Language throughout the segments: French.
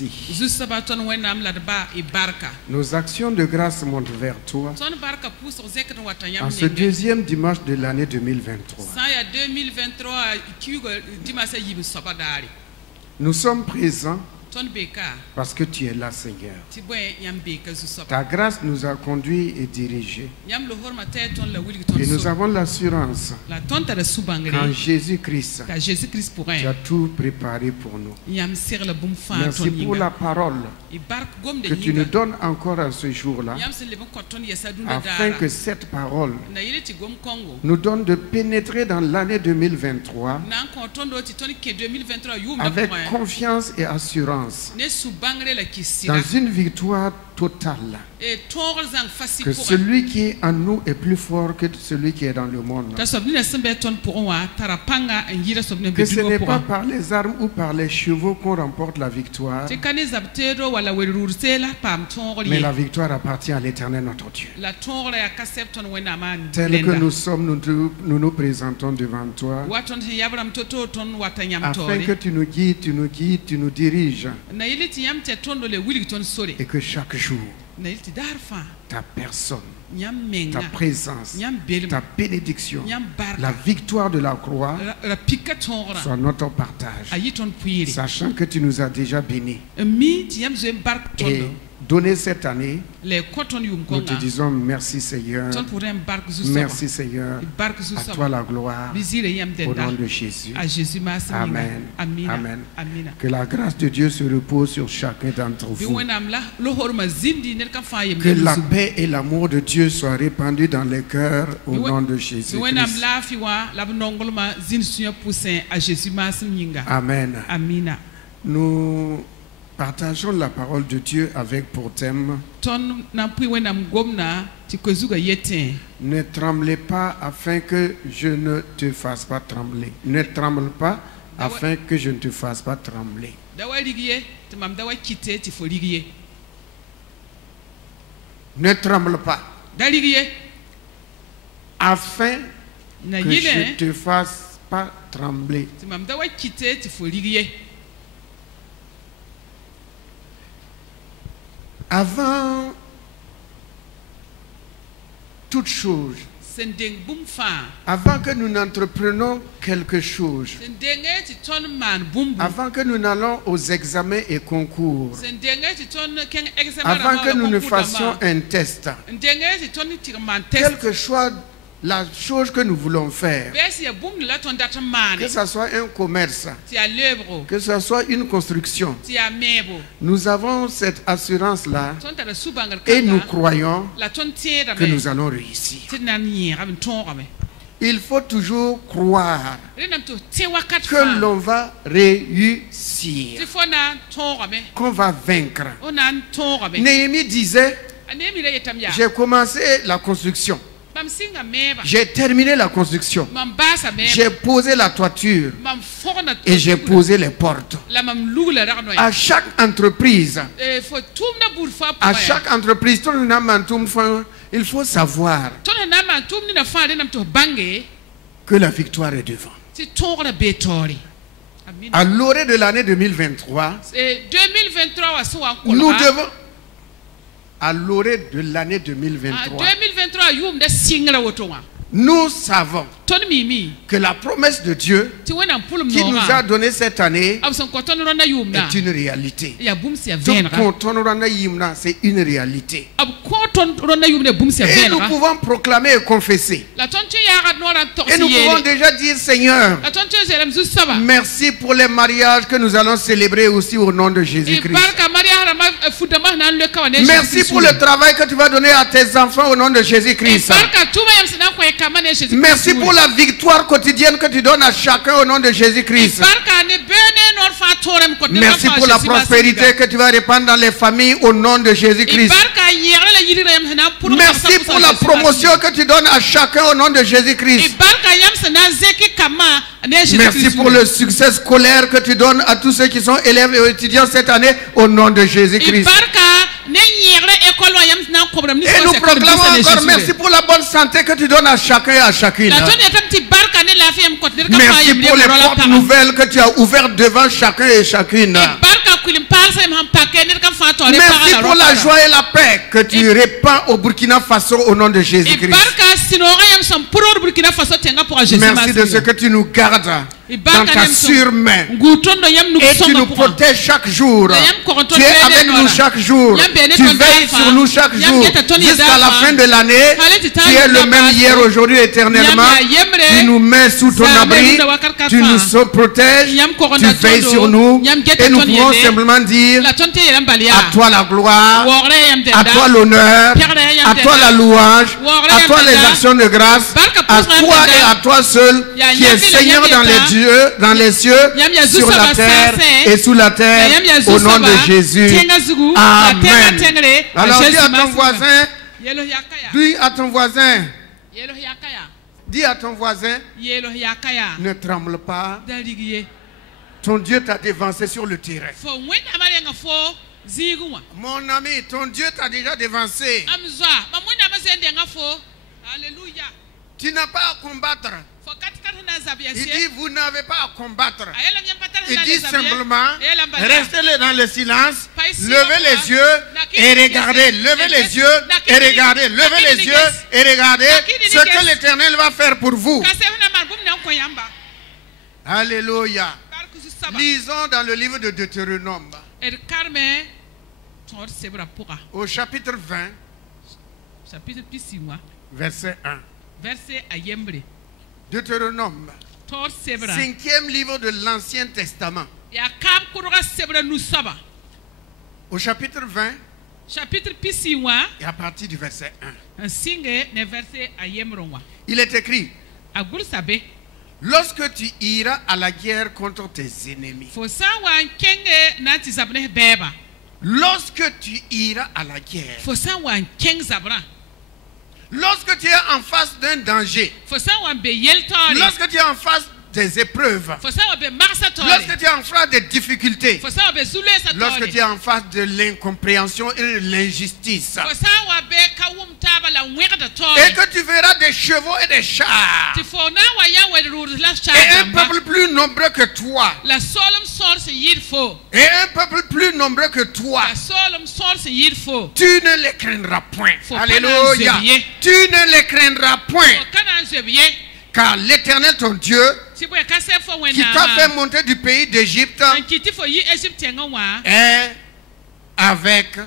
merci. Nos actions de grâce montent vers toi en ce deuxième dimanche de l'année 2023. Nous sommes présents parce que tu es là, Seigneur. Ta grâce nous a conduits et dirigés. Et nous avons l'assurance qu'en Jésus-Christ, tu as tout préparé pour nous. Merci pour la parole que tu nous donnes encore à ce jour-là, afin que cette parole nous donne de pénétrer dans l'année 2023 avec confiance et assurance dans une victoire totale, que celui qui est en nous est plus fort que celui qui est dans le monde. Que ce n'est pas par les armes ou par les chevaux qu'on remporte la victoire, mais la victoire appartient à l'Éternel notre Dieu. Tel que nous sommes, nous nous présentons devant toi, afin que tu nous guides, tu nous diriges, et que chaque jour, ta personne, ta présence, ta bénédiction, la victoire de la croix soit notre partage, sachant que tu nous as déjà bénis et donné cette année. Nous te disons merci Seigneur, merci Seigneur, à toi la gloire, au nom de Jésus. Amen. Amen. Que la grâce de Dieu se repose sur chacun d'entre vous. Que la paix et l'amour de Dieu soient répandus dans les cœurs au nom de Jésus. Amen. Nous partageons la parole de Dieu avec pour thème: ne tremblez pas afin que je ne te fasse pas trembler. Ne tremble pas afin que je ne te fasse pas trembler. Ne tremble pas afin que je ne te fasse pas trembler. Avant toute chose, avant que nous n'entreprenons quelque chose, avant que nous n'allons aux examens et concours, avant que nous ne fassions un test, quel que soit la chose que nous voulons faire, que ce soit un commerce, que ce soit une construction, nous avons cette assurance-là et nous croyons que nous allons réussir. Il faut toujours croire que l'on va réussir, qu'on va vaincre. Néhémie disait: j'ai commencé la construction, j'ai terminé la construction, j'ai posé la toiture et j'ai posé les portes. À chaque entreprise, il faut savoir que la victoire est devant. À l'orée de l'année 2023, nous devons... À l'orée de l'année 2023, nous savons que la promesse de Dieu qui nous a donné cette année est une réalité. C'est une réalité. Et nous pouvons proclamer et confesser. Et nous pouvons déjà dire: Seigneur, merci pour les mariages que nous allons célébrer aussi au nom de Jésus-Christ. Merci pour le travail que tu vas donner à tes enfants au nom de Jésus-Christ. Merci pour la victoire quotidienne que tu donnes à chacun au nom de Jésus-Christ. Merci pour la prospérité que tu vas répandre dans les familles au nom de Jésus-Christ. Merci pour la promotion que tu donnes à chacun au nom de Jésus-Christ. Merci pour le succès scolaire que tu donnes à tous ceux qui sont élèves et étudiants cette année au nom de Jésus-Christ. Et nous proclamons encore merci pour la bonne santé que tu donnes à chacun et à chacune. Merci pour les portes nouvelles que tu as ouvertes devant chacun et chacune. Merci pour la joie et la paix que tu répands au Burkina Faso au nom de Jésus-Christ. Merci de ce que tu nous gardes dans ta surmain. Et tu nous protèges chaque jour. Tu es avec nous chaque jour. Tu veilles sur nous chaque jour. Jusqu'à la fin de l'année, tu es le même hier, aujourd'hui, éternellement. Tu nous mets sous ton abri. Tu nous protèges. Tu veilles sur nous. Et nous pouvons simplement dire à toi la gloire, à toi l'honneur, à toi la louange, à toi les actions de grâce, à toi et à toi seul qui es Seigneur dans les dieux, dans les cieux, sur la terre et sous la terre, au nom de Jésus. Amen. Alors dis à ton voisin, dis à ton voisin, dis à ton voisin, ne tremble pas. Ton Dieu t'a dévancé sur le terrain. Mon ami, ton Dieu t'a déjà dévancé. Alléluia. Tu n'as pas à combattre. Il dit, vous n'avez pas à combattre. Il dit simplement, restez dans le silence, levez les yeux et regardez. Levez les yeux et regardez. Levez les yeux et regardez ce que l'Éternel va faire pour vous. Alléluia. Lisons dans le livre de Deutéronome. Au chapitre 20, verset 1. Deutéronome, 5e livre de l'Ancien Testament. Au chapitre 20, et à partir du verset 1. Il est écrit: lorsque tu iras à la guerre contre tes ennemis. Lorsque tu iras à la guerre. Lorsque tu es en face d'un danger. Lorsque tu es en face des épreuves. Lorsque tu es en face des difficultés. Lorsque tu es en face de l'incompréhension et de l'injustice. Et que tu verras des chevaux et des chars. Et un peuple plus nombreux que toi. Et un peuple plus nombreux que toi. Tu ne les craindras point. Alléluia. Tu ne les craindras point. Car l'Éternel ton Dieu, qui t'a fait monter du pays d'Égypte, est avec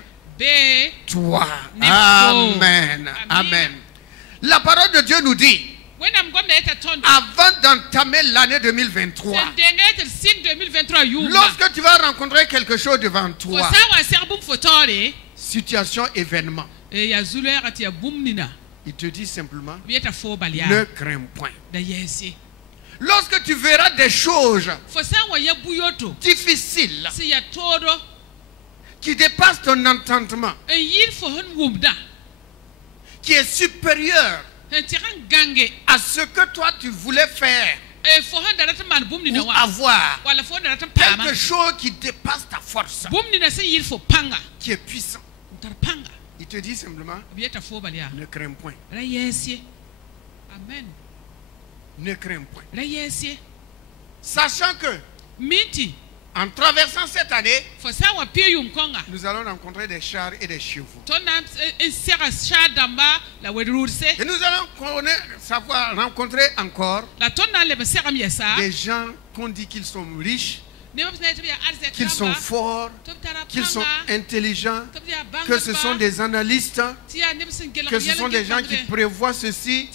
toi. Amen. Amen. La parole de Dieu nous dit, avant d'entamer l'année 2023, lorsque tu vas rencontrer quelque chose devant toi, situation, événement, il te dit simplement, ne crains point. Lorsque tu verras des choses difficiles qui dépassent ton entendement, qui est supérieur à ce que toi tu voulais faire ou avoir, quelque chose qui dépasse ta force, qui est puissant, il te dit simplement, ne crains point. Amen. Ne crains point. Sachant que en traversant cette année, nous allons rencontrer des chars et des chevaux. Et nous allons rencontrer encore des gens qu'on dit qu'ils sont riches, qu'ils sont forts, qu'ils sont intelligents, que ce sont des analystes, que ce sont des gens qui prévoient ceci.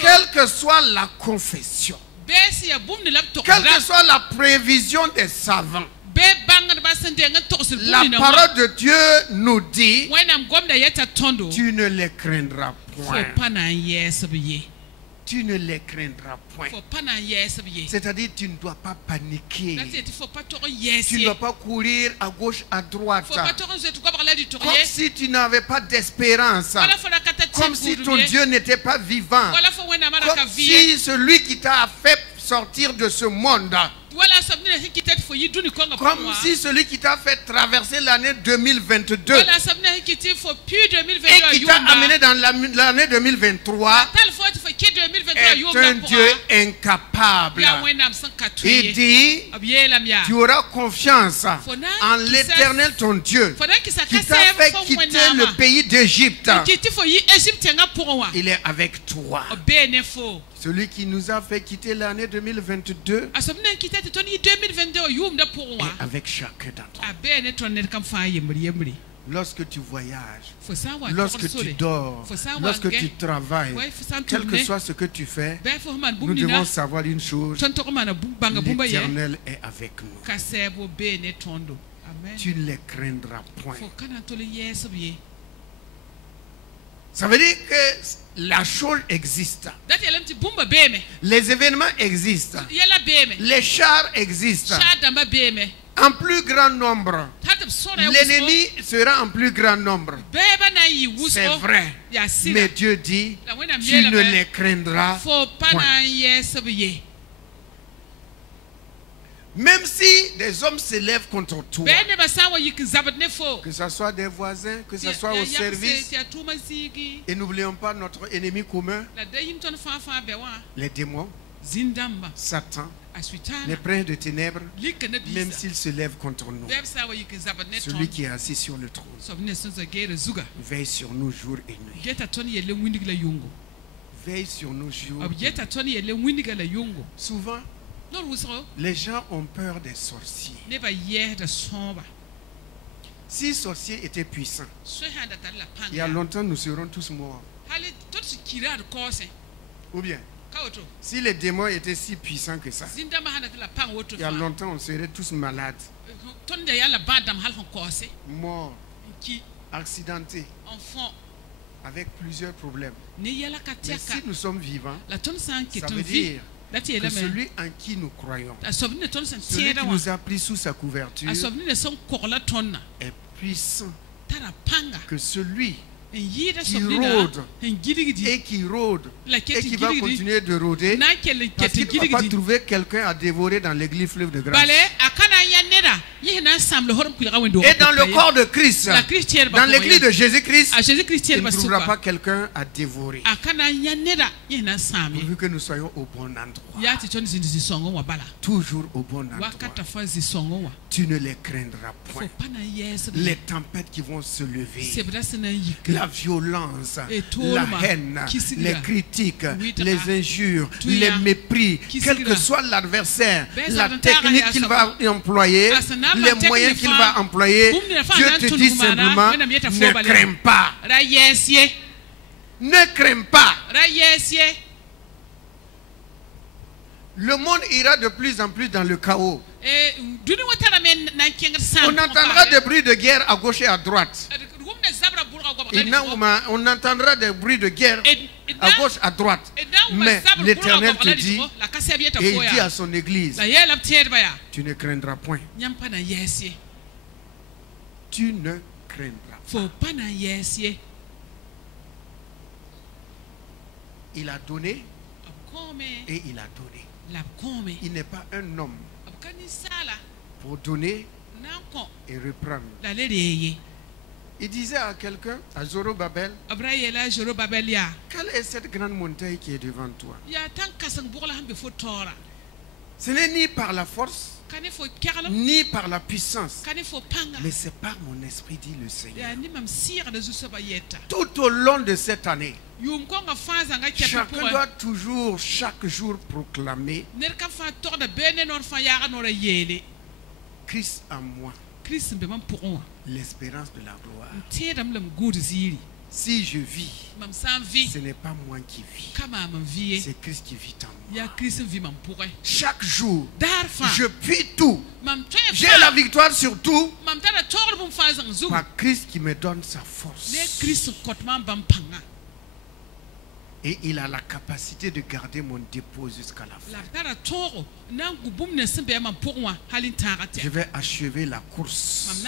Quelle que soit la confession, quelle que soit la prévision des savants, la parole de Dieu nous dit, tu ne les craindras point. Tu ne les craindras point. C'est-à-dire tu ne dois pas paniquer. Tu ne dois pas courir à gauche, à droite. Comme si tu n'avais pas d'espérance. Comme si ton Dieu n'était pas vivant. Comme si celui qui t'a fait sortir de ce monde Comme si celui qui t'a fait traverser l'année 2022 et qui t'a amené dans l'année 2023 est un Dieu incapable. Il dit, tu auras confiance en l'Éternel ton Dieu qui t'a fait quitter le pays d'Égypte. Il est avec toi. Celui qui nous a fait quitter l'année 2022 est avec chacun d'entre nous. Lorsque tu voyages, lorsque tu dors, lorsque tu travailles, quel que soit ce que tu fais, nous devons savoir une chose: l'Éternel est avec nous. Tu ne les craindras point. Ça veut dire que la chose existe. Les événements existent. Les chars existent. En plus grand nombre. L'ennemi sera en plus grand nombre. C'est vrai. Mais Dieu dit, tu ne les craindras point. Même si des hommes s'élèvent contre toi, que ce soit des voisins, que ce soit au service, et n'oublions pas notre ennemi commun, les démons, Satan, les princes de ténèbres, même s'ils se lèvent contre nous, celui qui est assis sur le trône veille sur nous jour et nuit. Veille sur nous jour et nuit. Souvent, les gens ont peur des sorciers. Si les sorciers étaient puissants, il y a longtemps nous serons tous morts. Ou bien, si les démons étaient si puissants que ça, il y a longtemps on serait tous malades, morts, accidentés, avec plusieurs problèmes. Mais si nous sommes vivants, ça veut dire que celui en qui nous croyons, celui qui nous a pris sous sa couverture, est puissant que celui qui rôde et qui rôde et qui va continuer de rôder, parce qu'il ne va pas trouver quelqu'un à dévorer dans l'église fleuve de grâce. Et dans le corps de Christ, dans l'église de Jésus-Christ, il ne trouvera pas quelqu'un à dévorer. Pourvu que nous soyons au bon endroit, toujours au bon endroit, tu ne les craindras point. Les tempêtes qui vont se lever, la violence, la haine, les critiques, les injures, les mépris, quel que soit l'adversaire, la technique qu'il va employer, les moyens qu'il va employer, Dieu te dit simplement, ne crains pas. Ne crains pas. Le monde ira de plus en plus dans le chaos. On entendra des bruits de guerre à gauche et à droite. On entendra des bruits de guerre à gauche, à droite. Mais l'Éternel te dit, et il dit à son église, tu ne craindras point. Tu ne craindras pas. Il a donné et il a donné. Il n'est pas un homme pour donner et reprendre. Il disait à quelqu'un, à Zorobabel, quelle est cette grande montagne qui est devant toi? Ce n'est ni par la force, ni par la puissance, mais c'est par mon esprit, dit le Seigneur. Tout au long de cette année, chacun doit toujours, chaque jour, proclamer Christ en moi, l'espérance de la gloire. Si je vis, ce n'est pas moi qui vis, c'est Christ qui vit en moi. Chaque jour, je puis tout. J'ai la victoire sur tout par Christ qui me donne sa force. Et il a la capacité de garder mon dépôt jusqu'à la fin. Je vais achever la course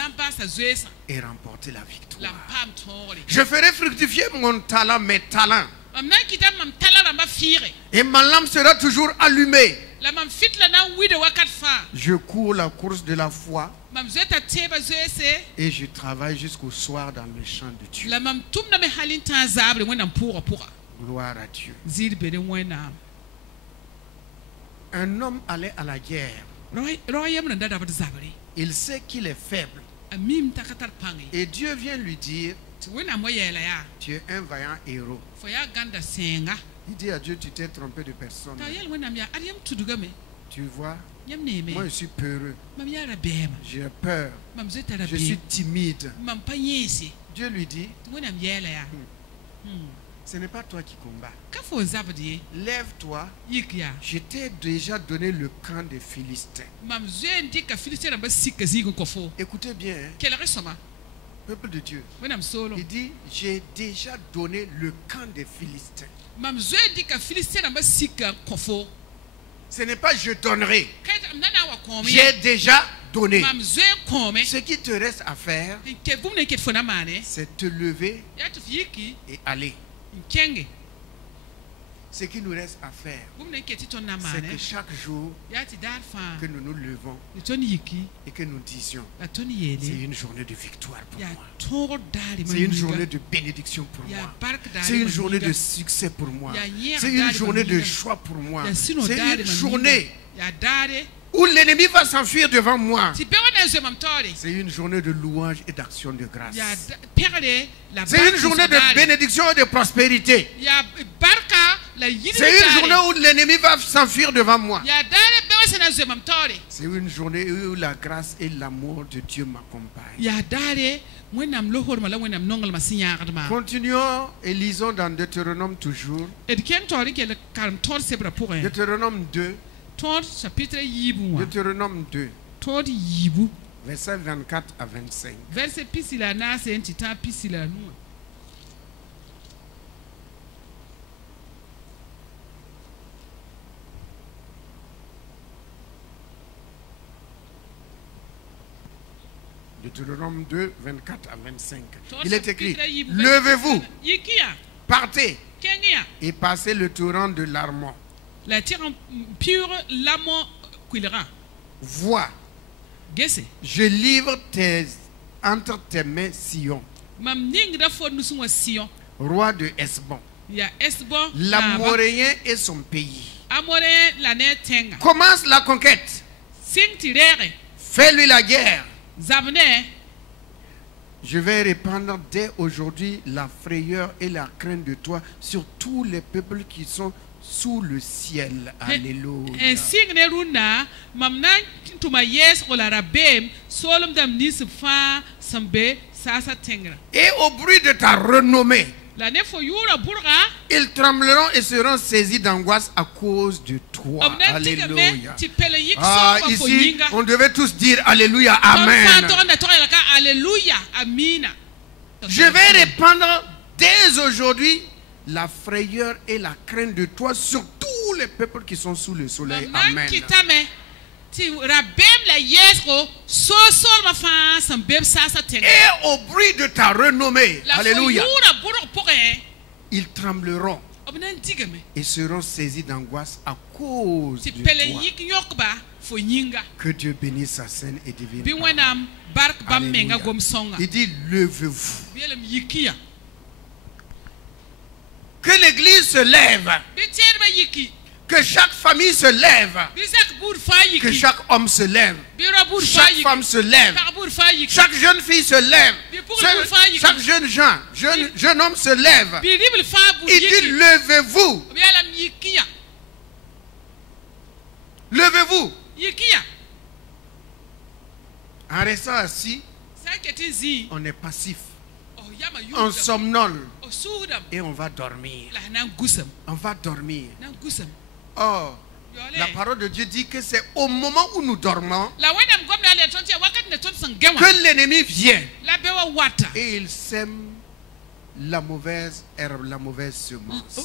et remporter la victoire. Je ferai fructifier mon talent, mes talents. Et ma lampe sera toujours allumée. Je cours la course de la foi. Et je travaille jusqu'au soir dans le champ de Dieu. Gloire à Dieu. Un homme allait à la guerre. Il sait qu'il est faible. Et Dieu vient lui dire, tu es un vaillant héros. Il dit à Dieu, tu t'es trompé de personne. Tu vois, moi je suis peureux. J'ai peur. Je suis timide. Dieu lui dit, ce n'est pas toi qui combats. Lève-toi. Je t'ai déjà donné le camp des Philistins. Écoutez bien, hein. Peuple de Dieu. Il dit, j'ai déjà donné le camp des Philistins. Ce n'est pas je donnerai. J'ai déjà donné. Ce qui te reste à faire, c'est te lever et aller. Ce qui nous reste à faire, c'est que chaque jour que nous nous levons et que nous disions, c'est une journée de victoire pour moi. C'est une journée de bénédiction pour moi. C'est une journée de succès pour moi. C'est une journée de joie pour moi. C'est une journée où l'ennemi va s'enfuir devant moi. C'est une journée de louange et d'action de grâce. C'est une journée de bénédiction et de prospérité. C'est une journée où l'ennemi va s'enfuir devant moi. C'est une journée où la grâce et l'amour de Dieu m'accompagnent. Continuons et lisons dans Deutéronome toujours. Deutéronome 2. Deutéronome 2. Versets 24 à 25. Deutéronome 2, 24 à 25. Il est écrit, levez-vous, partez et passez le torrent de l'Arnon. Vois, je livre entre tes mains Sion, roi de Hesbon, l'Amoréen et son pays. Commence la conquête. Fais-lui la guerre. Je vais répandre dès aujourd'hui la frayeur et la crainte de toi sur tous les peuples qui sont sous le ciel. Alléluia. Et au bruit de ta renommée, ils trembleront et seront saisis d'angoisse à cause de toi. Alléluia. Ah, ici, on devait tous dire Alléluia, Amen. Je vais répandre dès aujourd'hui la frayeur et la crainte de toi sur tous les peuples qui sont sous le soleil. Amen. Et au bruit de ta renommée, alléluia, ils trembleront et seront saisis d'angoisse à cause de toi. Que Dieu bénisse sa saine et divine parole. Alléluia. Il dit, levez-vous. Que l'église se lève. Que chaque famille se lève. Que chaque homme se lève. Chaque femme se lève. Chaque jeune fille se lève. Chaque jeune homme se lève. Il dit, levez-vous. Levez-vous. En restant assis, on est passif. On somnole. Et on va dormir. On va dormir. Oh, la parole de Dieu dit que c'est au moment où nous dormons que l'ennemi vient et il sème la mauvaise herbe, la mauvaise semence. C'est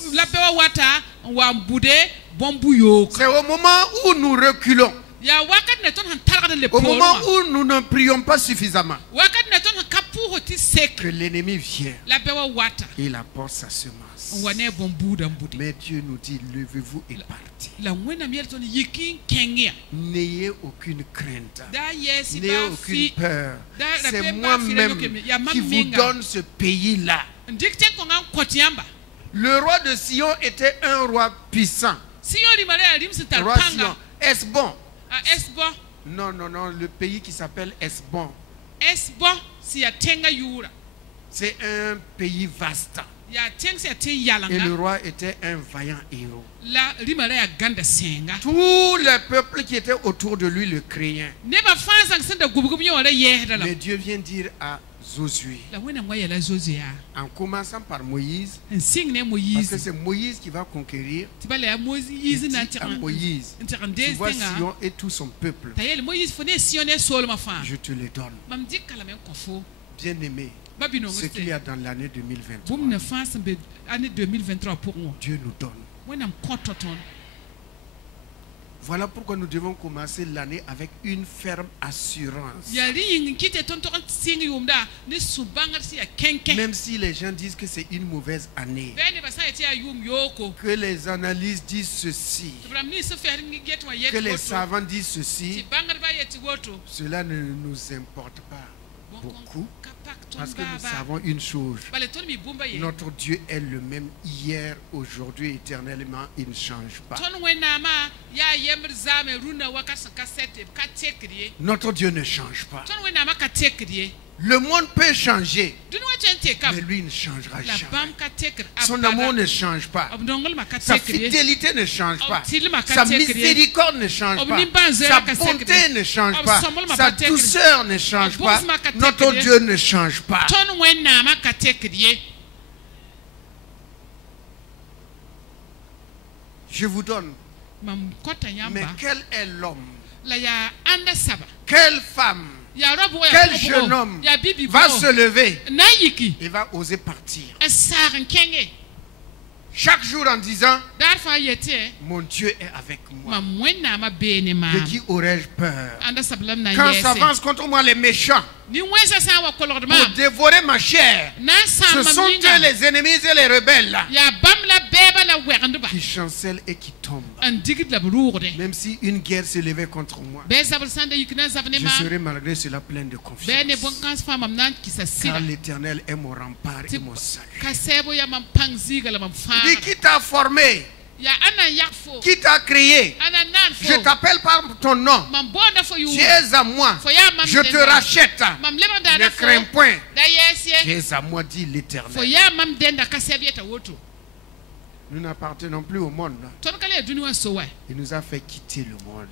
au moment où nous reculons, au moment où nous ne prions pas suffisamment, que l'ennemi vient et il apporte sa semence. Mais Dieu nous dit, levez-vous et partez. N'ayez aucune crainte, n'ayez aucune peur. C'est moi-même qui vous donne ce pays-là. Le roi de Sion était un roi puissant. Roi Sion, Esbon. Non, le pays qui s'appelle Esbon. C'est un pays vaste. Et le roi était un vaillant héros. Tous les peuples qui étaient autour de lui le craignaient. Mais Dieu vient dire à Josué, en commençant par Moïse, parce que c'est Moïse qui va conquérir. Il dit à Moïse, tu vois Sion et tout son peuple, je te les donne. Bien-aimé, ce qu'il y a dans l'année 2023, Dieu nous donne. Voilà pourquoi nous devons commencer l'année avec une ferme assurance. Même si les gens disent que c'est une mauvaise année, que les analystes disent ceci, que les savants disent ceci, cela ne nous importe pas beaucoup. Parce que nous savons une chose, notre Dieu est le même hier, aujourd'hui, éternellement, il ne change pas. Notre Dieu ne change pas. Le monde peut changer, mais lui ne changera jamais. Son amour ne change pas. Sa fidélité ne change pas. Sa miséricorde ne change pas. Sa bonté ne change pas. Sa douceur ne change pas. Notre Dieu ne change pas. Je vous donne. Mais quel est l'homme? Quelle femme? Quel jeune homme va se lever et va oser partir chaque jour en disant, mon Dieu est avec moi. De qui aurais-je peur? Quand s'avancent contre moi les méchants pour dévorer ma chair, ce sont eux les ennemis et les rebelles qui chancellent et qui tombent. Même si une guerre se levait contre moi, je serai malgré cela plein de confiance. Car l'Éternel est mon rempart et mon salut. Qui t'a formé? Qui t'a créé? Je t'appelle par ton nom. Tu es à moi. Je te rachète. Ne crains point. Tu es à moi, dit l'Éternel. Nous n'appartenons plus au monde. Il nous a fait quitter le monde.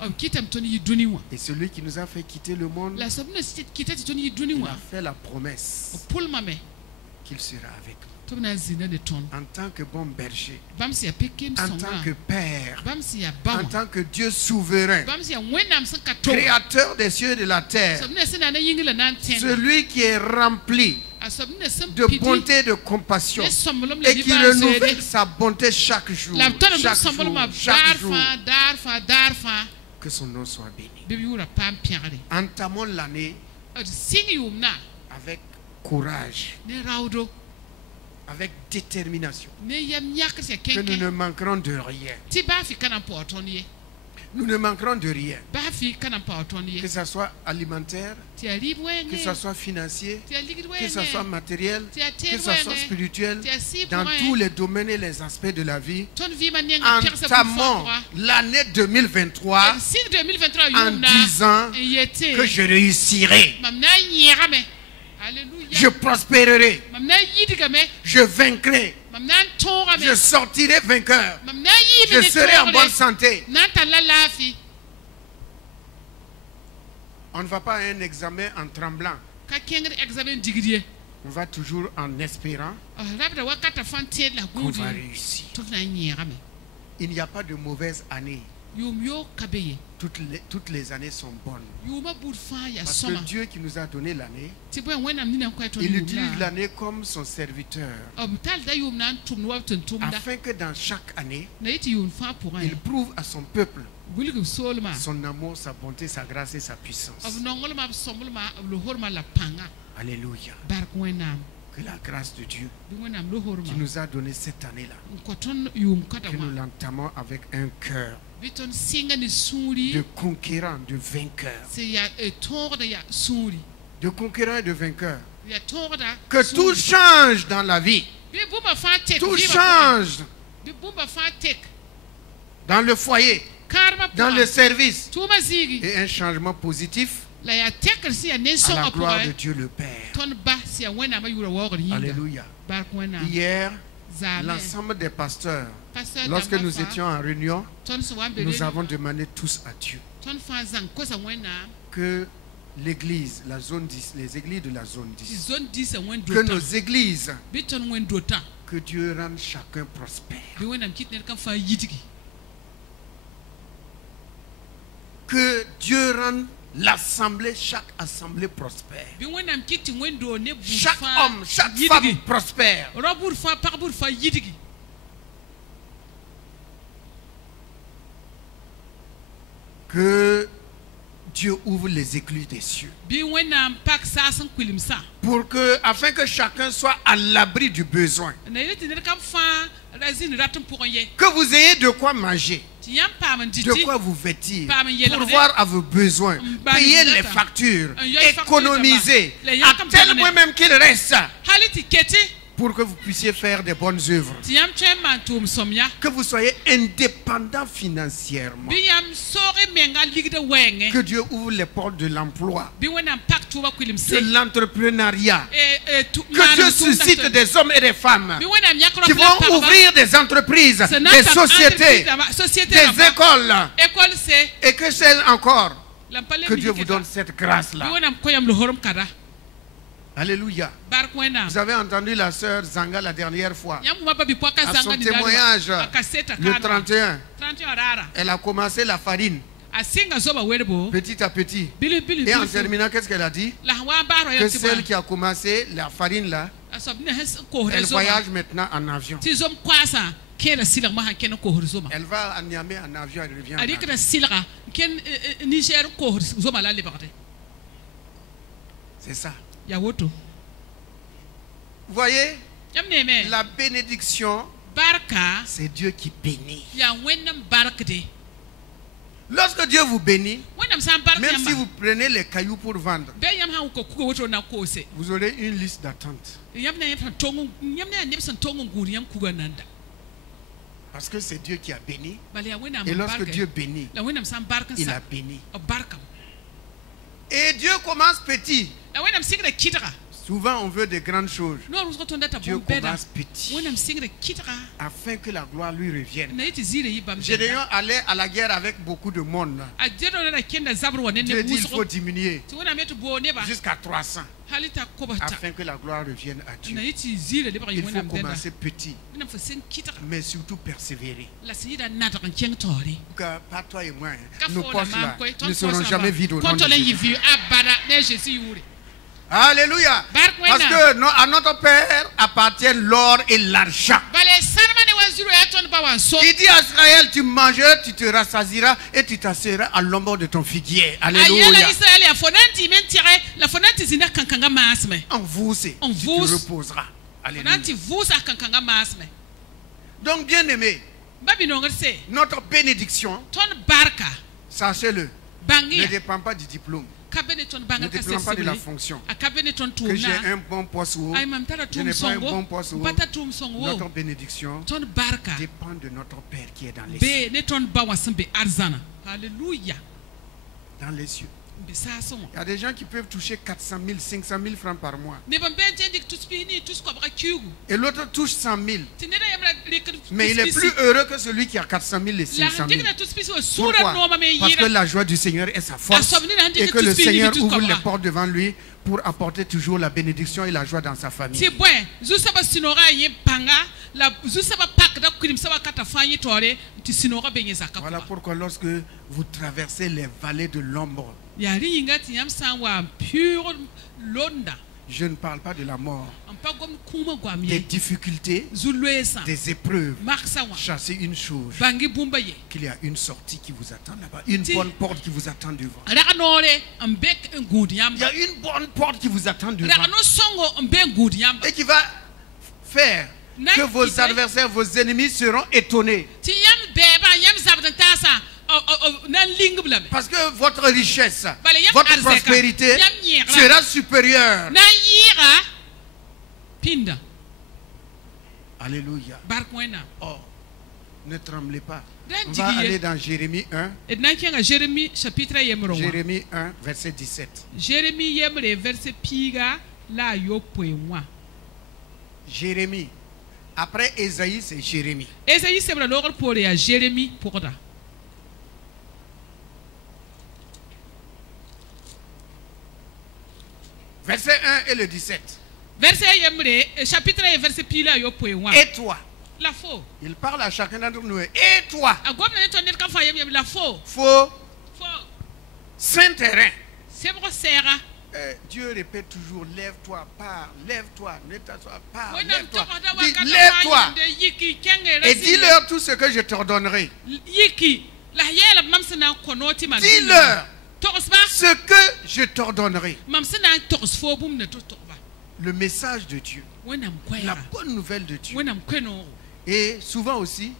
Et celui qui nous a fait quitter le monde, il a fait la promesse qu'il sera avec nous. En tant que bon berger, en tant que père, en tant que Dieu souverain, créateur des cieux et de la terre, celui qui est rempli de bonté et de compassion et qui renouvelle sa bonté chaque jour, chaque jour. Que son nom soit béni. Entamons l'année avec courage, avec détermination, que nous ne manquerons de rien. Nous ne manquerons de rien. Que ce soit alimentaire, que ce soit financier, que ce soit matériel, que ce soit spirituel, dans tous les domaines et les aspects de la vie. Entamons l'année 2023 en disant que je réussirai. Je prospérerai. Je vaincrai. Je sortirai vainqueur. Je serai en bonne santé. On ne va pas à un examen en tremblant. On va toujours en espérant qu'on va réussir. Il n'y a pas de mauvaise année. Toutes les années sont bonnes. Parce que Dieu qui nous a donné l'année, il utilise l'année comme son serviteur. Afin que dans chaque année, il prouve à son peuple Son amour, sa bonté, sa grâce et sa puissance. Alléluia. Que la grâce de Dieu qui nous a donné cette année-là, que nous l'entamons avec un cœur de conquérant, de vainqueur. De conquérant et de vainqueur. Que tout change dans la vie. Tout change dans le foyer, dans le service. Et un changement positif à la gloire de Dieu le Père. Alléluia. Hier, l'ensemble des pasteurs, lorsque nous étions en réunion, nous avons demandé tous à Dieu que l'église, la zone 10, les églises de la zone 10, que nos églises, que Dieu rende chacun prospère. Que Dieu rende l'assemblée, chaque assemblée prospère. Chaque homme, chaque femme prospère. Que Dieu ouvre les écluses des cieux. Pour que, afin que chacun soit à l'abri du besoin. Que vous ayez de quoi manger, de quoi vous vêtir, pourvoir à vos besoins, payer les factures, économiser, à tel point même qu'il reste, pour que vous puissiez faire des bonnes œuvres. Que vous soyez indépendant financièrement. Que Dieu ouvre les portes de l'emploi, de l'entrepreneuriat. Que Dieu suscite des hommes et des femmes qui vont ouvrir des entreprises, des sociétés, des écoles. Et que celles encore, que Dieu vous donne cette grâce-là. Alléluia. Vous avez entendu la sœur Zanga la dernière fois. À son témoignage, le 31, elle a commencé la farine. Petit à petit. Et en terminant, qu'est-ce qu'elle a dit? Que celle qui a commencé la farine là, elle voyage maintenant en avion. Elle va à Niamey en avion, elle revient en avion. C'est ça. Vous voyez, la bénédiction, c'est Dieu qui bénit. Lorsque Dieu vous bénit, même si vous prenez les cailloux pour vendre, vous aurez une liste d'attente. Parce que c'est Dieu qui a béni. Et lorsque Dieu bénit, il a béni. Et Dieu commence petit. Souvent on veut de grandes choses. Dieu commence petit afin que la gloire lui revienne. Gédéon allait à la guerre avec beaucoup de monde. Dieu dit il faut diminuer jusqu'à 300 afin que la gloire revienne à Dieu. Il faut commencer petit, mais surtout persévérer. Pas toi et moi, nos poches là ne seront jamais vides au nom de Jésus. Alléluia. Parce que à notre Père appartiennent l'or et l'argent. Il dit à Israël, tu mangeras, tu te rassasiras et tu t'asseras à l'ombre de ton figuier. Alléluia. En vous, tu te reposeras. Alléluia. Donc, bien aimé, notre bénédiction, sachez-le, ne dépend pas du diplôme. Ne dépend pas de la fonction. Que j'ai un bon poste ou je n'ai pas un bon poste ou notre bénédiction dépend de notre Père qui est dans les cieux. Alléluia. Dans les cieux. Il y a des gens qui peuvent toucher 400 000, 500 000 francs par mois. Et l'autre touche 100 000. Mais il est plus heureux que celui qui a 400 000 et 500 000. Pourquoi? Parce que la joie du Seigneur est sa force. Et que le Seigneur ouvre les portes devant lui pour apporter toujours la bénédiction et la joie dans sa famille. Voilà pourquoi lorsque vous traversez les vallées de l'ombre, Je ne parle pas de la mort, des difficultés, des épreuves. Chassez une chose, qu'il y a une sortie qui vous attend là-bas, une bonne porte qui vous attend devant. Il y a une bonne porte qui vous attend devant et qui va faire que vos adversaires, vos ennemis seront étonnés. Parce que votre richesse, votre prospérité sera supérieure. Alléluia. Oh, ne tremblez pas. On va aller dans Jérémie 1. Jérémie 1, verset 17. Jérémie. Après Ésaïe, c'est Jérémie. Verset 1 et le 17. Et toi? Il parle à chacun d'entre nous. Et toi? Faux. Saint terrain. Dieu répète toujours, lève-toi, pars, lève-toi, ne t'assois pas, lève-toi. Dis, lève-toi. Et dis-leur tout ce que je t'ordonnerai. Dis-leur ce que je t'ordonnerai. Le message de Dieu. La bonne nouvelle de Dieu. Et souvent aussi,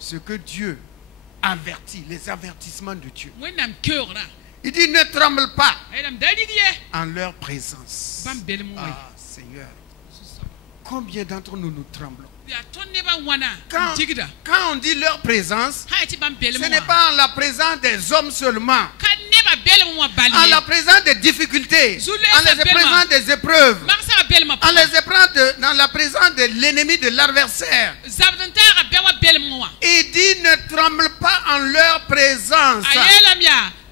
ce que Dieu avertit, les avertissements de Dieu. Il dit, ne tremble pas en leur présence. Ah, Seigneur, combien d'entre nous nous tremblons? Quand on dit leur présence, ce n'est pas en la présence des hommes seulement. En la présence des difficultés, en la présence des épreuves, dans la présence de l'ennemi, de l'adversaire. Il dit, ne tremble pas en leur présence.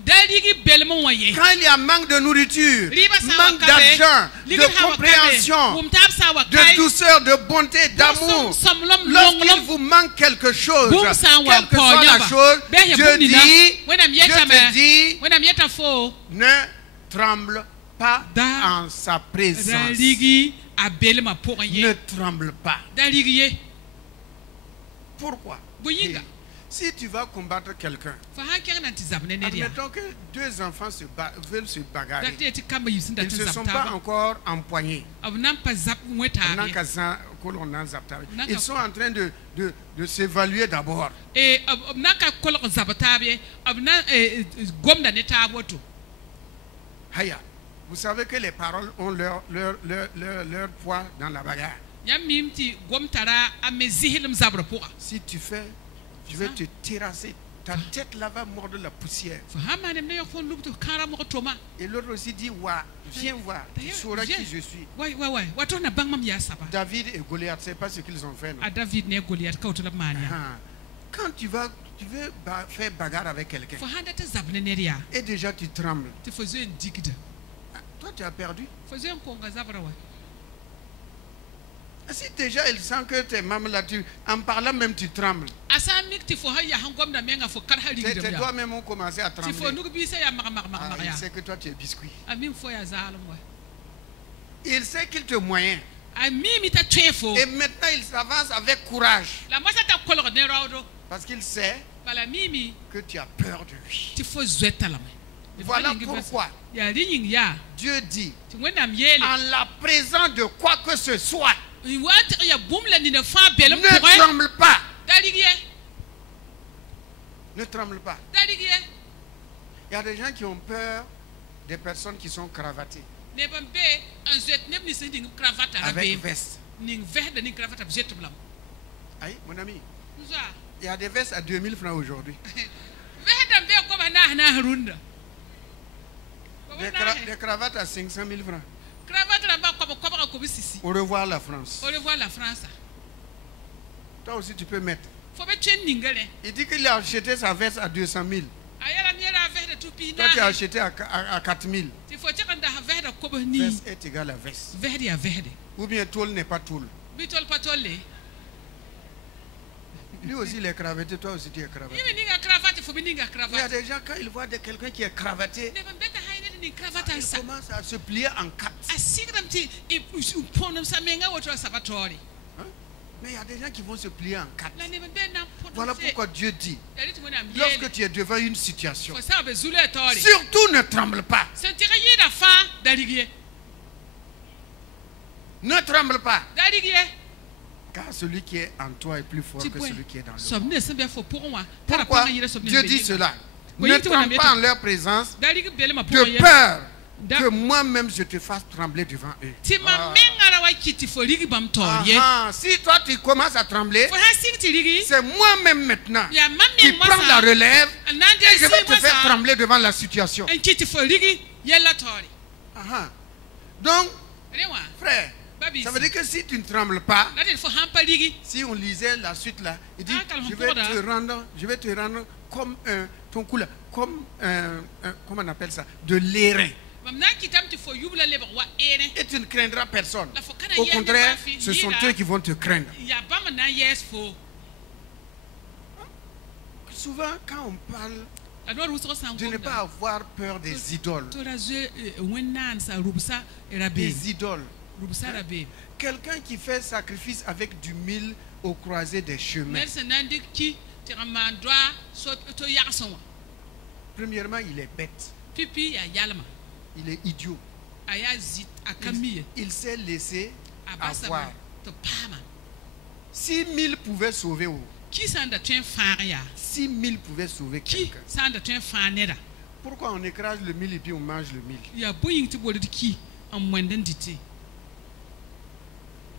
Quand il y a manque de nourriture, manque d'argent, de compréhension, de douceur, de bonté, d'amour, lorsqu'il vous manque quelque chose, quelle que soit la chose, Dieu te dit, ne tremble pas en sa présence. Ne tremble pas. Pourquoi? Si tu vas combattre quelqu'un, admettons que deux enfants veulent se bagarrer. Ils ne se sont pas encore empoignés. Ils sont en train de s'évaluer d'abord. Vous savez que les paroles ont leur poids dans la bagarre. Si tu fais, je vais te terrasser. Ta tête là va mordre la poussière. Et l'autre aussi dit, viens voir, tu sauras qui je suis. David et Goliath, c'est pas ce qu'ils ont fait. Non? Quand tu veux faire bagarre avec quelqu'un, et déjà tu trembles, toi tu as perdu. Si déjà il sent que tes membres là, en parlant même tu trembles. C'est toi-même qui commence à trembler. Il sait que toi tu es biscuit. Il sait qu'il te moyen. Et maintenant il s'avance avec courage. Parce qu'il sait que tu as peur de lui. Voilà pourquoi Dieu dit, en la présence de quoi que ce soit, ne tremble pas. Ne tremble pas. Il y a des gens qui ont peur des personnes qui sont cravatées. Avec veste. Aïe, mon ami. Il y a des vestes à 2000 francs aujourd'hui. Des cravates à 500 000 francs. Au revoir la France. Toi aussi tu peux mettre. Il dit qu'il a acheté sa veste à 200 000. Toi tu as acheté à 4 000. Veste est égal à veste. Ou bien tôle n'est pas tôle. Lui aussi il est cravaté, toi aussi tu es cravaté. Il y a des gens quand ils voient quelqu'un qui est cravaté, commence à se plier en quatre. Mais il y a des gens qui vont se plier en quatre. Voilà pourquoi Dieu dit, lorsque tu es devant une situation, surtout ne tremble pas. Ne tremble pas. Car celui qui est en toi est plus fort que celui qui est dans le monde. Pourquoi Dieu dit cela? Ne tremble pas en leur présence de peur que moi-même je te fasse trembler devant eux. Si toi tu commences à trembler, c'est moi-même maintenant qui prends la relève et je vais te faire trembler devant la situation. Donc, frère, ça veut dire que si tu ne trembles pas, si on lisait la suite là, il dit je vais te rendre comme ton cou là, comme comment on appelle ça, de l'airain. Et tu ne craindras personne. Au contraire, ce sont eux qui vont te craindre. Souvent, quand on parle de ne pas avoir peur des idoles, des idoles, quelqu'un qui fait sacrifice avec du mil au croisé des chemins, premièrement, il est bête. Il est idiot. Il s'est laissé avoir. Si 1000 pouvaient sauver, si 1000 pouvaient sauver quelqu'un, pourquoi on écrase le 1000 et puis on mange le 1000?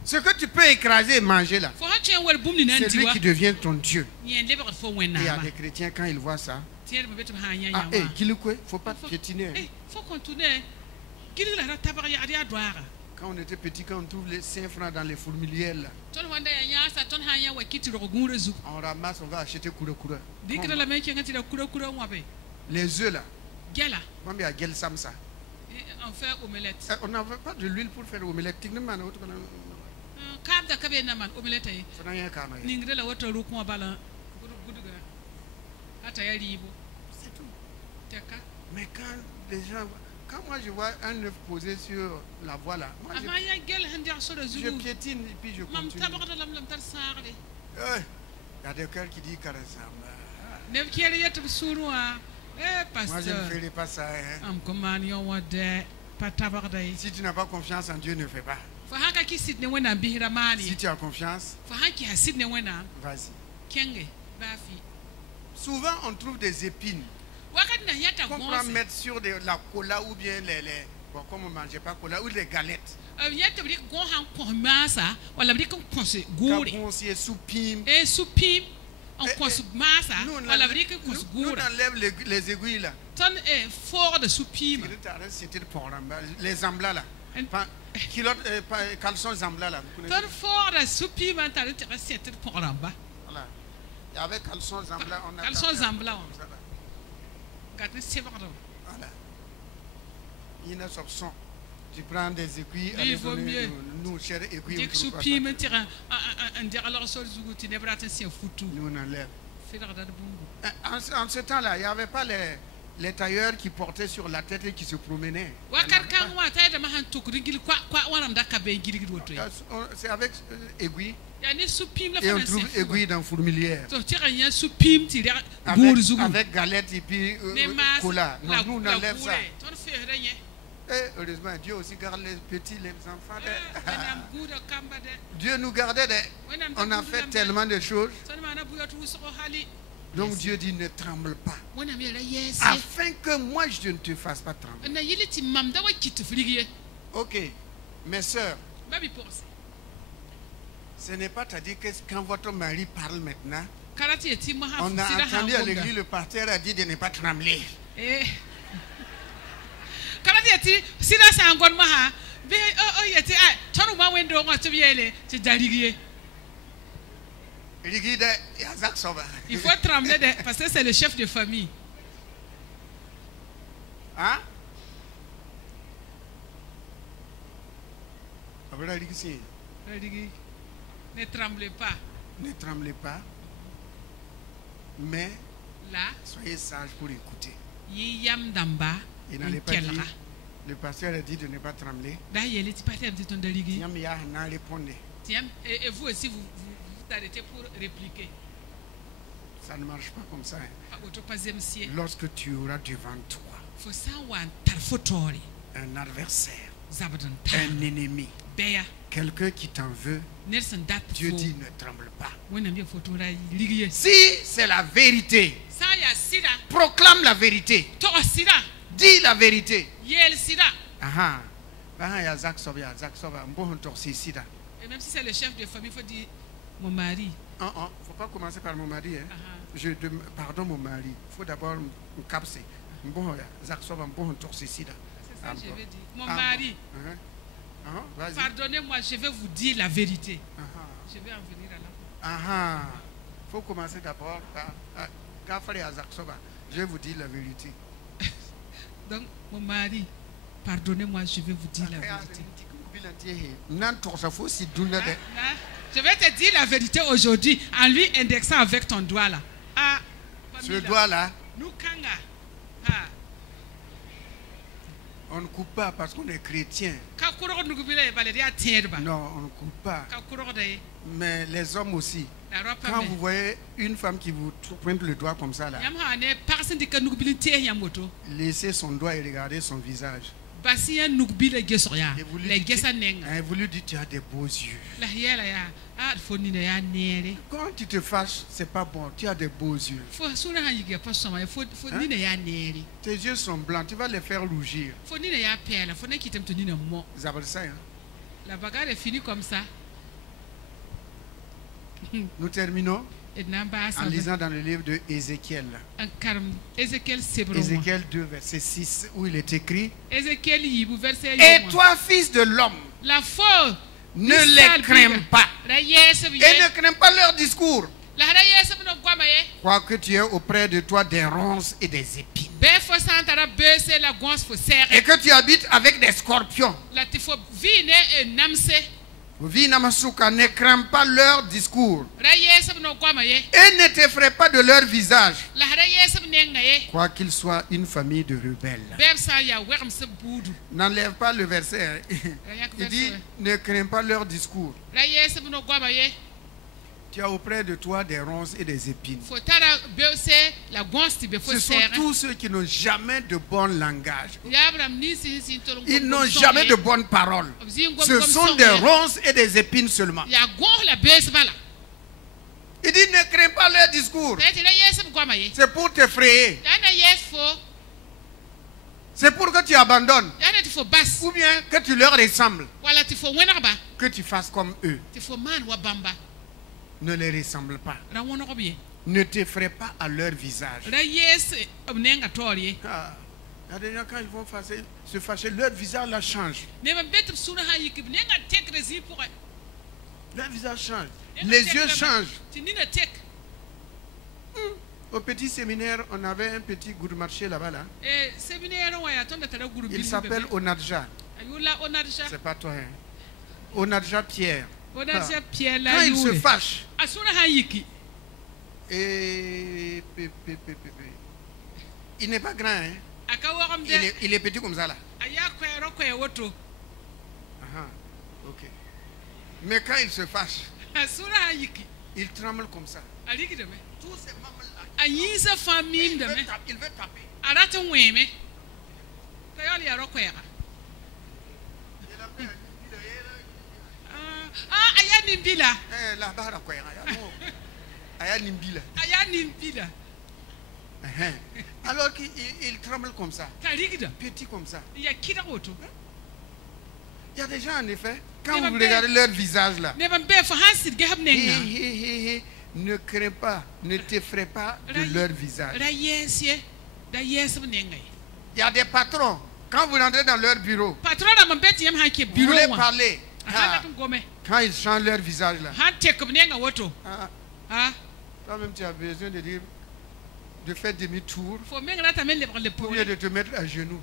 Ce que tu peux écraser et manger là, c'est lui qui devient ton Dieu. Et il y a des chrétiens, quand ils voient ça, il ne faut pas piétiner. Quand on était petit, quand on trouve les 5 francs dans les fourmilières là, on ramasse, on va acheter koura. Les œufs là, combien il y a samsa? On fait omelette. On n'avait pas de l'huile pour faire omelette. C'est tout. Mais quand les gens, quand moi je vois un œuf posé sur la voie là, moi je piétine et puis je continue. Il y a des cœurs qui disent Karazamba. Moi je ne ferai pas ça. Si tu n'as pas confiance en Dieu, ne fais pas. Si tu as confiance, vas-y. Souvent on trouve des épines qu'on peut mettre sur la cola ou bien bon, comme on ne mangeait pas cola, ou les galettes. Cabon, soupime. Nous on enlève les aiguilles là. Les zamblas là. Caleçon zambla là. Voilà. Et avec caleçon zambla, on a. Voilà. Il y a une soupçon. Tu prends des aiguilles. Il vaut mieux. Nous, chers aiguilles. Nous on enlève. En ce temps-là, il n'y avait pas les tailleurs qui portaient sur la tête et qui se promenaient. C'est avec aiguille. Et on trouve aiguille dans fourmilière. Avec galette et puis cola. Non, nous on enlève ça. Et heureusement, Dieu aussi garde les petits, les enfants. Dieu nous gardait. On a fait tellement de choses. Donc Dieu dit ne tremble pas. Afin que moi je ne te fasse pas trembler. Ok, mes soeurs. Ce n'est pas à dire que quand votre mari parle maintenant, on a entendu à l'église, le pasteur a dit de ne pas trembler. Il faut trembler parce que c'est le chef de famille. Hein? Ne tremblez pas. Ne tremblez pas. Mais là, soyez sages pour écouter. Il n'allait pas dire. Le pasteur a dit de ne pas trembler. Et vous aussi, vous arrêtez pour répliquer. Ça ne marche pas comme ça. Lorsque tu auras devant toi un adversaire, un ennemi, quelqu'un qui t'en veut, Dieu dit ne tremble pas. Si c'est la vérité, proclame la vérité. Dis la vérité. Et même si c'est le chef de famille, il faut dire mon mari. Il ne faut pas commencer par mon mari. Pardon mon mari. Il faut d'abord me capser. C'est ça que je veux dire. Mon mari. Pardonnez-moi, je vais vous dire la vérité. Je vais en venir à la fin. Il faut commencer d'abord par je vais vous dire la vérité. Donc, mon mari, pardonnez-moi, je vais vous dire la vérité. Je vais te dire la vérité aujourd'hui en lui indexant avec ton doigt là. Ce doigt là, on ne coupe pas parce qu'on est chrétien. Non, on ne coupe pas. Mais les hommes aussi. Quand vous voyez une femme qui vous pointe le doigt comme ça là, laissez son doigt et regardez son visage. Et vous lui dites tu as des beaux yeux. Quand tu te fâches, c'est pas bon. Tu as des beaux yeux. Tes yeux sont blancs, tu vas les faire rougir. Vous avez ça, hein? La bagarre est finie comme ça. Nous terminons en lisant dans le livre de Ézéchiel. Ézéchiel 2, verset 6, où il est écrit: Et toi, fils de l'homme, ne les crains pas. Et ne crains pas leur discours. Quoique tu aies auprès de toi des ronces et des épines. Et que tu habites avec des scorpions. Ne crains pas leur discours. Et ne t'effraie pas de leur visage. Quoiqu'ils soient une famille de rebelles. N'enlève pas le verset. Il dit ne crains pas leur discours. Tu as auprès de toi des ronces et des épines. Ce sont tous ceux qui n'ont jamais de bon langage. Ils n'ont jamais de bonnes paroles. Ce sont des ronces et des épines seulement. Il dit ne crains pas leur discours. C'est pour t'effrayer. C'est pour que tu abandonnes. Ou bien que tu leur ressembles. Que tu fasses comme eux. Ne les ressemble pas. Ne t'effraie pas à leur visage. La dernière, quand ils vont se fâcher, leur visage la change. Leur visage change. Les yeux changent. Au petit séminaire, on avait un petit gourou-marché là-bas. Là. Il s'appelle Onadja. C'est pas toi. Hein? Onadja Pierre. Quand il se fâche, et il n'est pas grand, hein? Il est petit comme ça là. Ok. Mais quand il se fâche, il tremble comme ça. Tous ces membres là, il veut taper. Alors qu'il tremble comme ça, petit comme ça. Il y a des gens en effet, quand vous regardez leur visage là, ne crains pas, ne t'effraie pas de leur visage. Il y a des patrons, quand vous rentrez dans leur bureau, vous voulez parler. Quand ils changent leur visage là, toi-même tu as besoin de faire demi-tour ou bien de te mettre à genoux.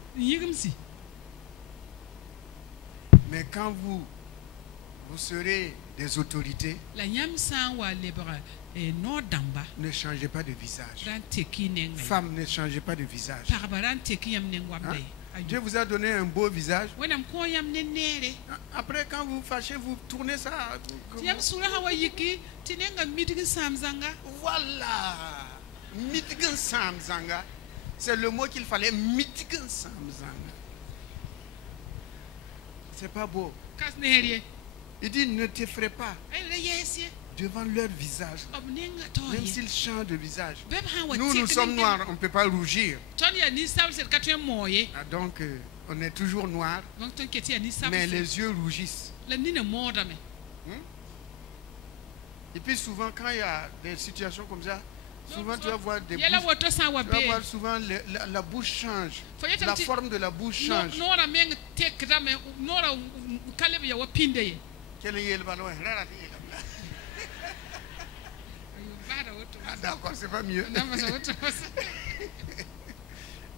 Mais quand vous Vous serez des autorités. Ne changez pas de visage. Femmes, ne changez pas de visage. Hein? Dieu vous a donné un beau visage. Après, quand vous fâchez, vous tournez ça. Voilà. Mitigan samzanga. C'est le mot qu'il fallait. Mitigan samzanga. C'est pas beau. Il dit, ne t'effraie pas devant leur visage. Même s'ils changent de visage. Nous sommes noirs, on ne peut pas rougir. Donc, on est toujours noirs. Mais les yeux rougissent. Et puis souvent, quand il y a des situations comme ça, souvent tu vas voir des bouches, tu vas voir souvent la bouche change. La forme de la bouche change. Ah, d'accord, c'est pas mieux.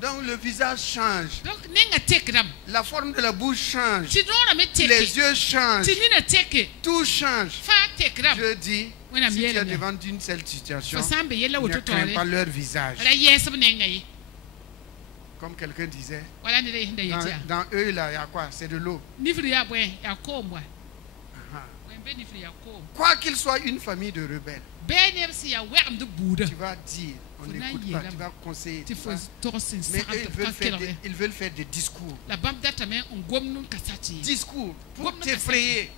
Donc le visage change. La forme de la bouche change. Les yeux changent. Tout change. Je dis, si tu es devant une seule situation, ne crains pas leur visage. Comme quelqu'un disait, dans eux là, il y a quoi? C'est de l'eau. Quoi qu'il soit une famille de rebelles, tu vas dire, on n'écoute pas, tu vas conseiller. Mais eux, ils veulent faire des discours. Discours pour t'effrayer,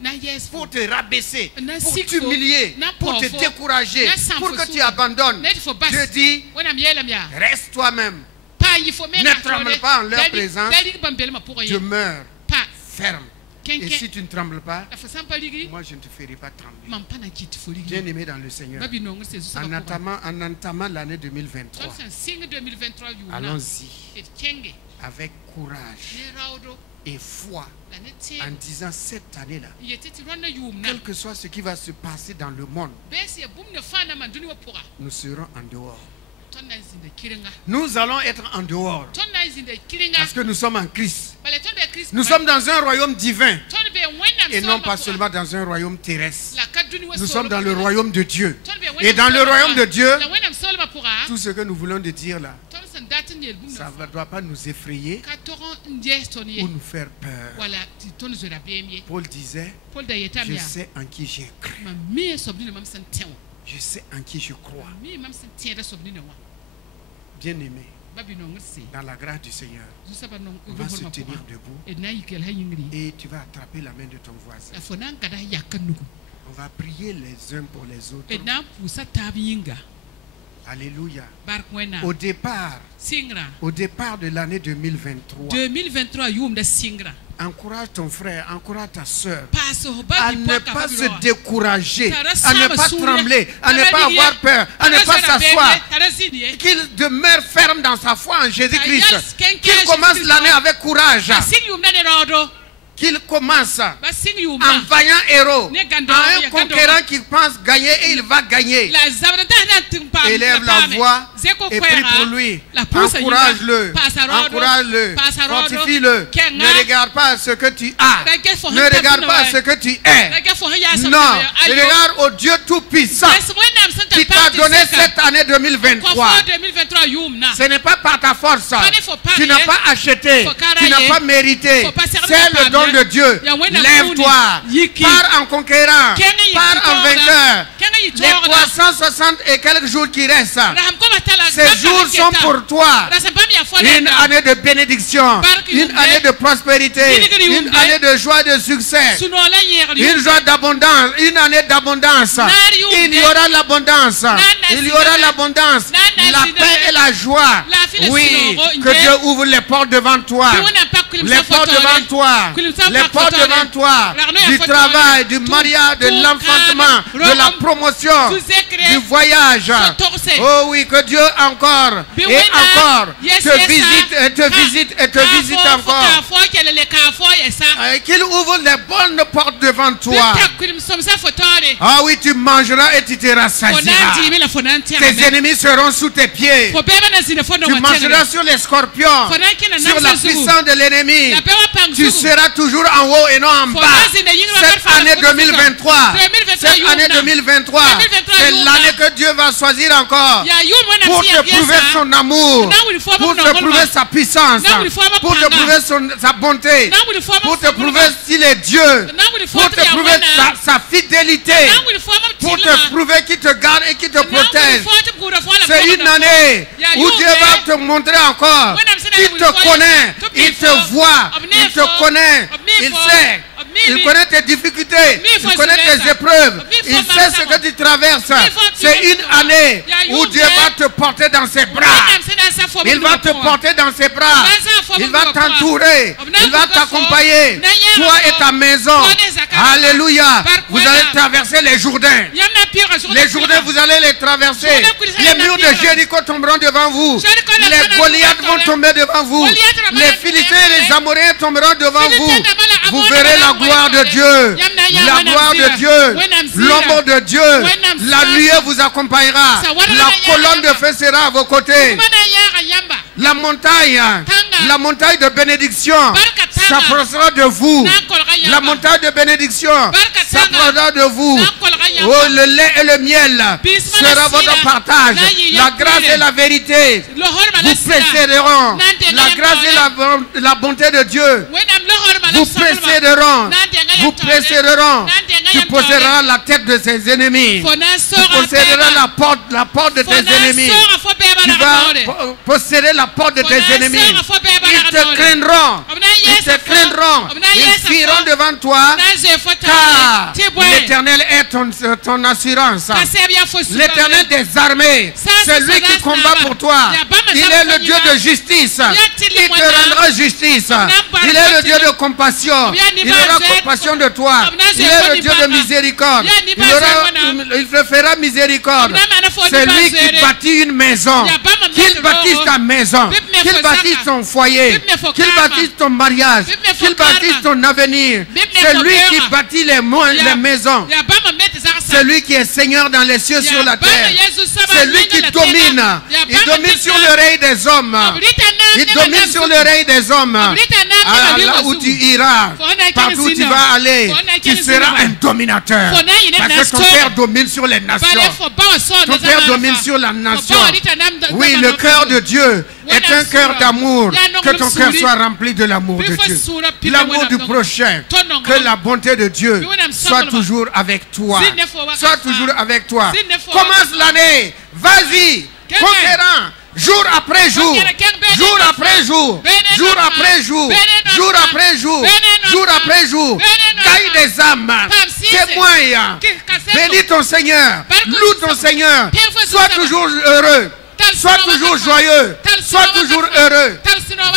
pour te rabaisser, pour t'humilier, pour te décourager, pour que tu abandonnes. Je dis, reste toi-même. Ne tremble pas en leur présence. Demeure ferme. Et si tu ne trembles pas, moi je ne te ferai pas trembler. Bien-aimé dans le Seigneur, en entamant l'année 2023, allons-y avec courage et foi en disant cette année-là, quel que soit ce qui va se passer dans le monde, nous serons en dehors. Nous allons être en dehors parce que nous sommes en Christ. Nous sommes dans un royaume divin et non pas seulement dans un royaume terrestre. Nous sommes dans le royaume de Dieu. Et dans le royaume de Dieu, tout ce que nous voulons de dire là, ça ne doit pas nous effrayer ou nous faire peur. Paul disait, je sais en qui j'ai cru. Je sais en qui je crois. Bien-aimé, dans la grâce du Seigneur, on va se tenir debout et tu vas attraper la main de ton voisin. On va prier les uns pour les autres. Alléluia. Au départ de l'année 2023, encourage ton frère, encourage ta soeur à ne pas se décourager, à ne pas trembler, à ne pas avoir peur, à ne pas s'asseoir. Qu'il demeure ferme dans sa foi en Jésus-Christ. Qu'il commence l'année avec courage. Qu'il commence en vaillant héros, en un conquérant qui pense gagner et il va gagner. Élève la voix et prie pour lui. Encourage-le, encourage-le, fortifie-le. Ne regarde pas ce que tu as, ne regarde pas ce que tu es. Non, regarde au Dieu Tout-Puissant qui t'a donné cette année 2023. Ce n'est pas par ta force, tu n'as pas acheté, tu n'as pas mérité. C'est le don de Dieu. Lève-toi, pars en conquérant, pars en vainqueur. Les 360 et quelques jours qui restent, ces jours sont pour toi une année de bénédiction, une année de prospérité, une année de joie, de succès, une joie d'abondance, une année d'abondance. Il y aura l'abondance, il y aura l'abondance, la paix et la joie. Oui, que Dieu ouvre les portes devant toi, les portes devant toi, les portes devant toi, du travail, du mariage, de l'enfantement, de la promotion, du voyage. Oh oui, que Dieu encore et encore te visite et te visite et te visite encore. Qu'il ouvre les bonnes portes devant toi. Ah oui, tu mangeras et tu te rassasieras. Tes ennemis seront sous tes pieds. Tu marcheras sur les scorpions, sur la puissance de l'ennemi. ennemi, tu seras toujours en haut et non en bas. Cette année 2023, c'est l'année que Dieu va choisir encore pour te prouver son amour, pour te prouver sa puissance, pour te prouver sa bonté, pour te prouver s'il est Dieu, pour te prouver sa fidélité, pour te prouver qu'il te garde et qu'il te protège. C'est une année où Dieu va te montrer encore qu'il te connaît, il te voit, il te connaît, il sait. Il connaît tes difficultés, il connaît tes épreuves, il sait ce que tu traverses. C'est une année où Dieu va te porter dans ses bras. Il va te porter dans ses bras. Il va t'entourer. Il va t'accompagner. Toi et ta maison. Alléluia. Vous allez traverser les Jourdains. Les Jourdains, vous allez les traverser. Les murs de Jéricho tomberont devant vous. Les Goliaths vont tomber devant vous. Les Philistins et les Amoréens tomberont devant vous. Vous verrez la gloire de Dieu. La gloire de Dieu. L'ombre de Dieu. La nuée vous accompagnera. La colonne de feu sera à vos côtés. La montagne de bénédiction s'approchera de vous. La montagne de bénédiction s'approchera de vous. Oh, le lait et le miel sera votre partage. La grâce et la vérité vous précéderont. La grâce et la bonté de Dieu vous précéderont. Vous précéderont. Tu posséderas la tête de ses ennemis. Tu posséderas la porte de tes ennemis. Tu vas posséder la porte de tes ennemis. Ils te craindront. Ils te craindront. Ils fuiront devant toi. Car l'Éternel est ton assurance. L'Éternel des armées, c'est lui qui combat pour toi. Il est le Dieu de justice. Il te rendra justice. Il est le Dieu de compassion. Il aura compassion de toi. Il est le Dieu de miséricorde. Il te fera miséricorde. C'est lui qui bâtit une maison. Qu'il bâtisse ta maison. Qu'il bâtisse ton foyer. Qu'il bâtisse ton mariage. Qu'il bâtisse ton avenir. C'est lui qui bâtit les maisons. C'est lui qui est Seigneur dans les cieux sur la terre. C'est lui qui domine. Il domine sur l'oreille des hommes. Il domine sur l'oreille des hommes. Là où tu iras, partout où tu vas aller, tu seras un dominateur. Parce que ton Père domine sur les nations. Ton Père domine sur la nation. Oui, le cœur de Dieu est un cœur d'amour. Que ton cœur soit rempli de l'amour de Dieu. L'amour du prochain. Que la bonté de Dieu soit toujours avec toi. Soit toujours avec toi. Commence l'année. Vas-y. Conquérant. Jour après jour, jour après jour, jour après jour, jour après jour, jour après jour, gagne des âmes, témoigne, bénis ton Seigneur, loue ton Seigneur, sois toujours heureux, sois toujours joyeux, sois toujours heureux.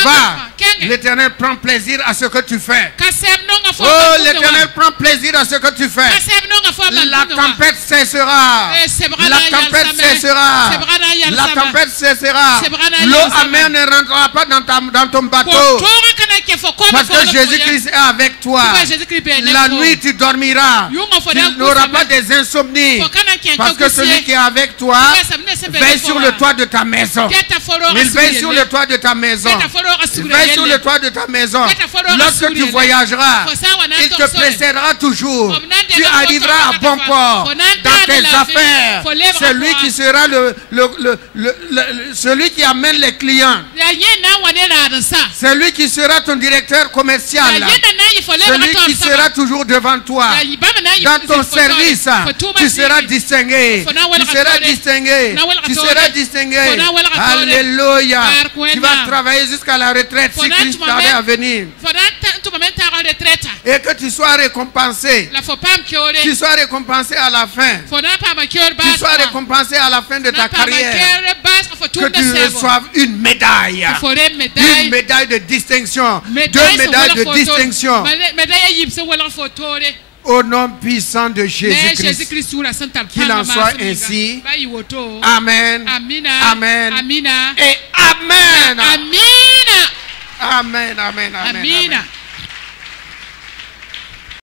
Va, l'Éternel prend plaisir à ce que tu fais. Oh, l'Éternel prend plaisir à ce que tu fais. La tempête cessera. La tempête cessera. La tempête cessera. L'eau amère ne rentrera pas dans ton bateau. Parce que Jésus-Christ est avec toi. La nuit tu dormiras. Tu n'auras pas des insomnies. Parce que celui qui est avec toi veille sur le toit de ta maison. Il veille sur le toit de ta maison. Il veille sur le toit de ta maison. Lorsque tu voyageras, il te précédera toujours. Tu arriveras à bon port dans tes affaires. C'est lui qui sera celui qui amène les clients. C'est lui qui sera ton directeur commercial. Celui qui sera toujours devant toi. Dans ton service, tu seras distingué. Tu seras distingué. Tu seras distingué. Alléluia. Tu vas travailler jusqu'à la retraite si Christ tarde à venir. Et que tu sois récompensé. Tu sois récompensé à la fin. Tu sois récompensé à la fin de ta carrière. Que tu reçoives une médaille. Une médaille de distinction. 2 médailles de distinction. Au nom puissant de Jésus-Christ. Qu'il en soit ainsi. Amen. Amen. Et Amen. Amen. Amen. Amen.